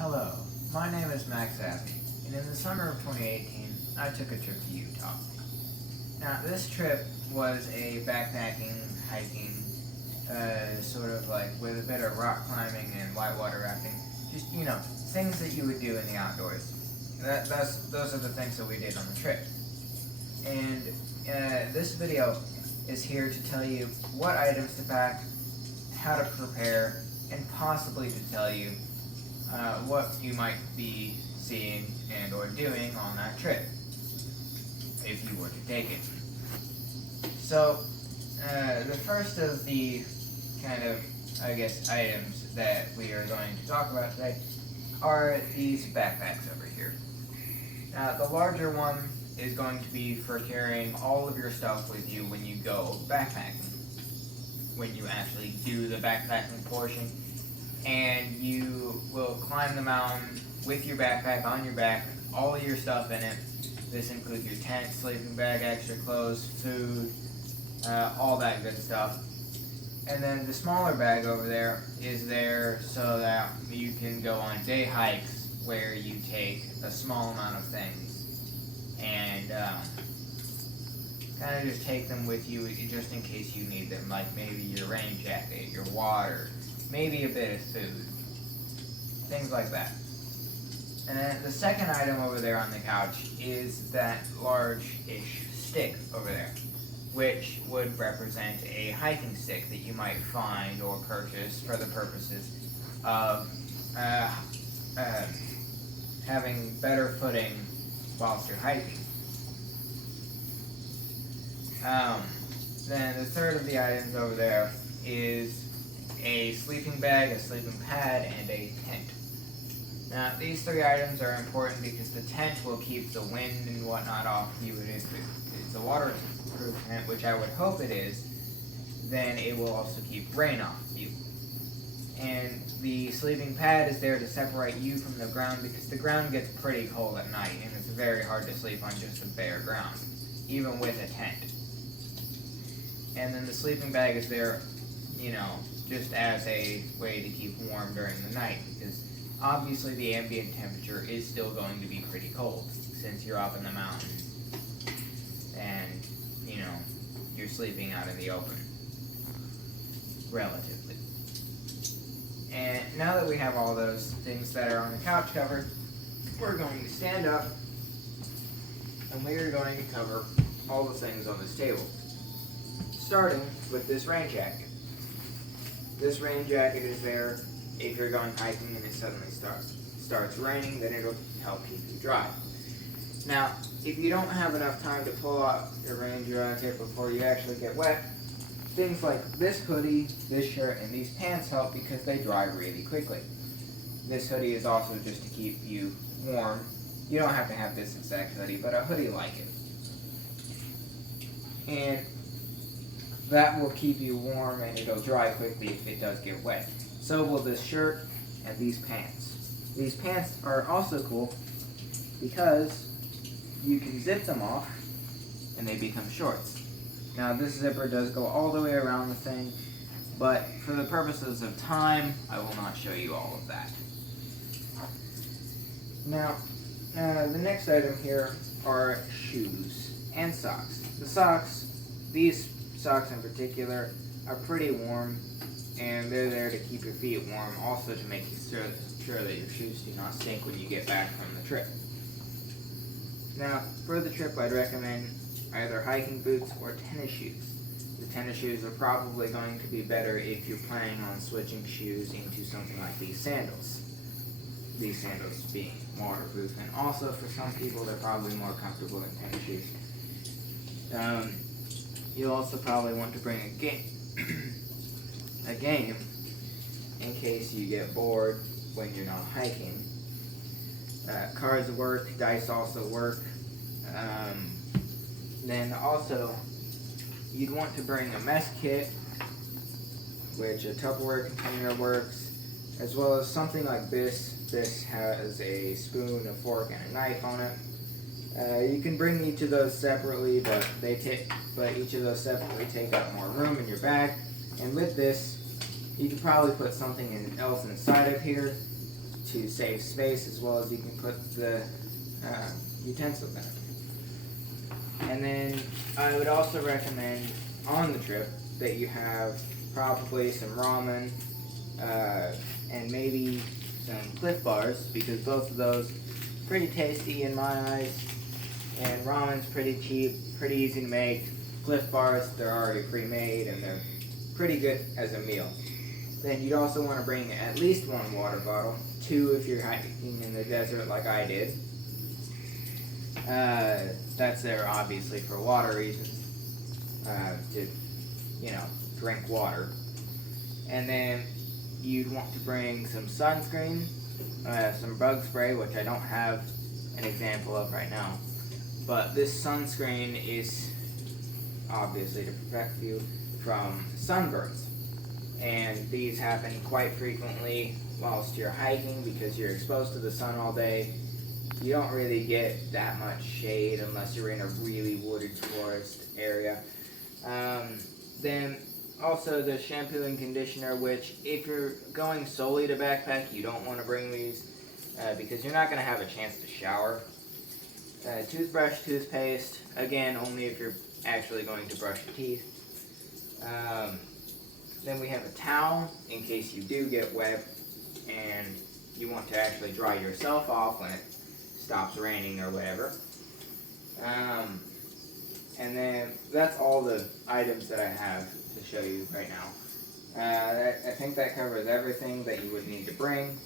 Hello, my name is Max Abney, and in the summer of 2018, I took a trip to Utah. Now, this trip was a backpacking, hiking, sort of like with a bit of rock climbing and whitewater rafting. Just, things that you would do in the outdoors. Those are the things that we did on the trip. And this video is here to tell you what items to pack, how to prepare, and possibly to tell you what you might be seeing and or doing on that trip, if you were to take it. So, the first of the kind of, items that we are going to talk about today are these backpacks over here. Now, the larger one is going to be for carrying all of your stuff with you when you go backpacking, when you actually do the backpacking portion, and you will climb the mountain with your backpack on your back, all of your stuff in it. This includes your tent, sleeping bag, extra clothes, food, all that good stuff. And then the smaller bag over there is there so that you can go on day hikes where you take a small amount of things and kind of just take them with you just in case you need them, like maybe your rain jacket, your water, maybe a bit of food, things like that. And then the second item over there on the couch is that large-ish stick over there, which would represent a hiking stick that you might find or purchase for the purposes of having better footing whilst you're hiking. Then the third of the items over there is a sleeping bag, a sleeping pad, and a tent. Now, these three items are important because the tent will keep the wind and whatnot off you. If it's a waterproof tent, which I would hope it is, then it will also keep rain off you. And the sleeping pad is there to separate you from the ground because the ground gets pretty cold at night and it's very hard to sleep on just a bare ground, even with a tent. And then the sleeping bag is there, just as a way to keep warm during the night, because obviously the ambient temperature is still going to be pretty cold since you're up in the mountains and, you're sleeping out in the open, relatively. And now that we have all those things that are on the couch covered, we're going to stand up and we are going to cover all the things on this table, starting with this rain jacket. This rain jacket is there if you're going hiking and it suddenly starts raining, then it'll help keep you dry. Now, if you don't have enough time to pull out your rain jacket before you actually get wet, things like this hoodie, this shirt, and these pants help because they dry really quickly. This hoodie is also just to keep you warm. You don't have to have this exact hoodie, but a hoodie like it. And that will keep you warm and it'll dry quickly if it does get wet. So will this shirt and these pants. These pants are also cool because you can zip them off and they become shorts. Now this zipper does go all the way around the thing, but for the purposes of time, I will not show you all of that. Now, the next item here are shoes and socks. These socks in particular are pretty warm, and they're there to keep your feet warm, also to make you sure that your shoes do not stink when you get back from the trip. Now, for the trip, I'd recommend either hiking boots or tennis shoes. The tennis shoes are probably going to be better if you're planning on switching shoes into something like these sandals. These sandals being waterproof, and also for some people they're probably more comfortable than tennis shoes. You'll also probably want to bring a game in case you get bored when you're not hiking. Cards work, dice also work. Then also, you'd want to bring a mess kit, which a Tupperware container works, as well as something like this. This has a spoon, a fork, and a knife on it. You can bring each of those separately, but each of those separately take up more room in your bag. And with this, you could probably put something else inside of here to save space, as well as you can put the utensils in it. And then I would also recommend on the trip that you have probably some ramen and maybe some Cliff Bars, because both of those pretty tasty in my eyes, and ramen's pretty cheap, pretty easy to make. Cliff Bars, they're already pre-made and they're pretty good as a meal. Then you'd also want to bring at least one water bottle, 2 if you're hiking in the desert like I did. That's there obviously for water reasons, to, drink water. And then you'd want to bring some sunscreen, some bug spray, which I don't have an example of right now. But this sunscreen is obviously to protect you from sunburns. And these happen quite frequently whilst you're hiking because you're exposed to the sun all day. You don't really get that much shade unless you're in a really wooded forest area. Then also the shampoo and conditioner, which if you're going solely to backpack, you don't want to bring these because you're not going to have a chance to shower. Toothbrush, toothpaste, again, only if you're actually going to brush your teeth. Then we have a towel in case you do get wet and you want to actually dry yourself off when it stops raining or whatever. And then that's all the items that I have to show you right now. I think that covers everything that you would need to bring.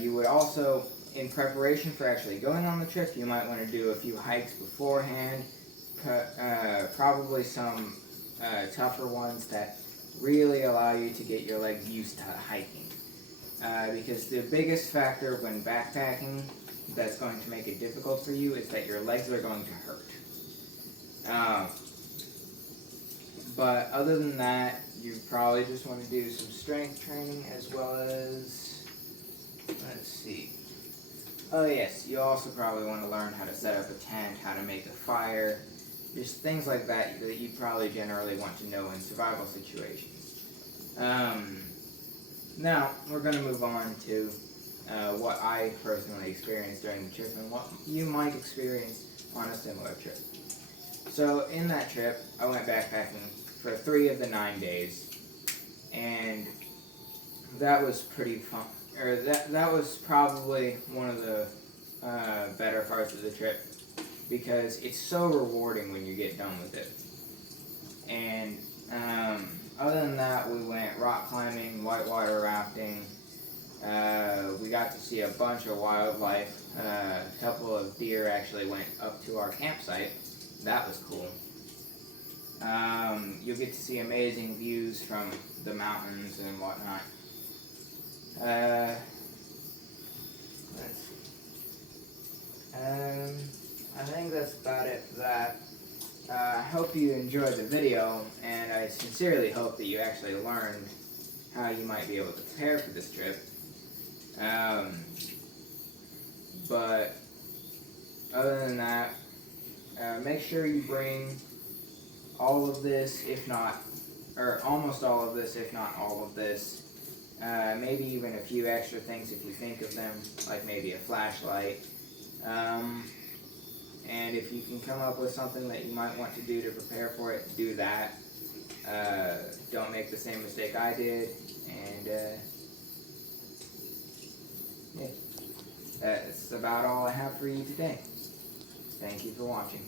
You would also, in preparation for actually going on the trip, you might want to do a few hikes beforehand, probably some tougher ones that really allow you to get your legs used to hiking. Because the biggest factor when backpacking that's going to make it difficult for you is that your legs are going to hurt. But other than that, you probably just want to do some strength training as well as, let's see. Oh yes, you also probably want to learn how to set up a tent, how to make a fire, just things like that that you probably generally want to know in survival situations. Now, we're going to move on to what I personally experienced during the trip and what you might experience on a similar trip. So, in that trip, I went backpacking for 3 of the 9 days, and that was pretty fun. That was probably one of the better parts of the trip, because it's so rewarding when you get done with it. And other than that, we went rock climbing, whitewater rafting. We got to see a bunch of wildlife. A couple of deer actually went up to our campsite. That was cool. You'll get to see amazing views from the mountains and whatnot. Let's see. I think that's about it for that. I hope you enjoyed the video, and I sincerely hope that you actually learned how you might be able to prepare for this trip. But other than that, make sure you bring all of this, if not, or almost all of this, if not all of this. Maybe even a few extra things if you think of them, like maybe a flashlight. And if you can come up with something that you might want to do to prepare for it, do that. Don't make the same mistake I did. And yeah, that's about all I have for you today. Thank you for watching.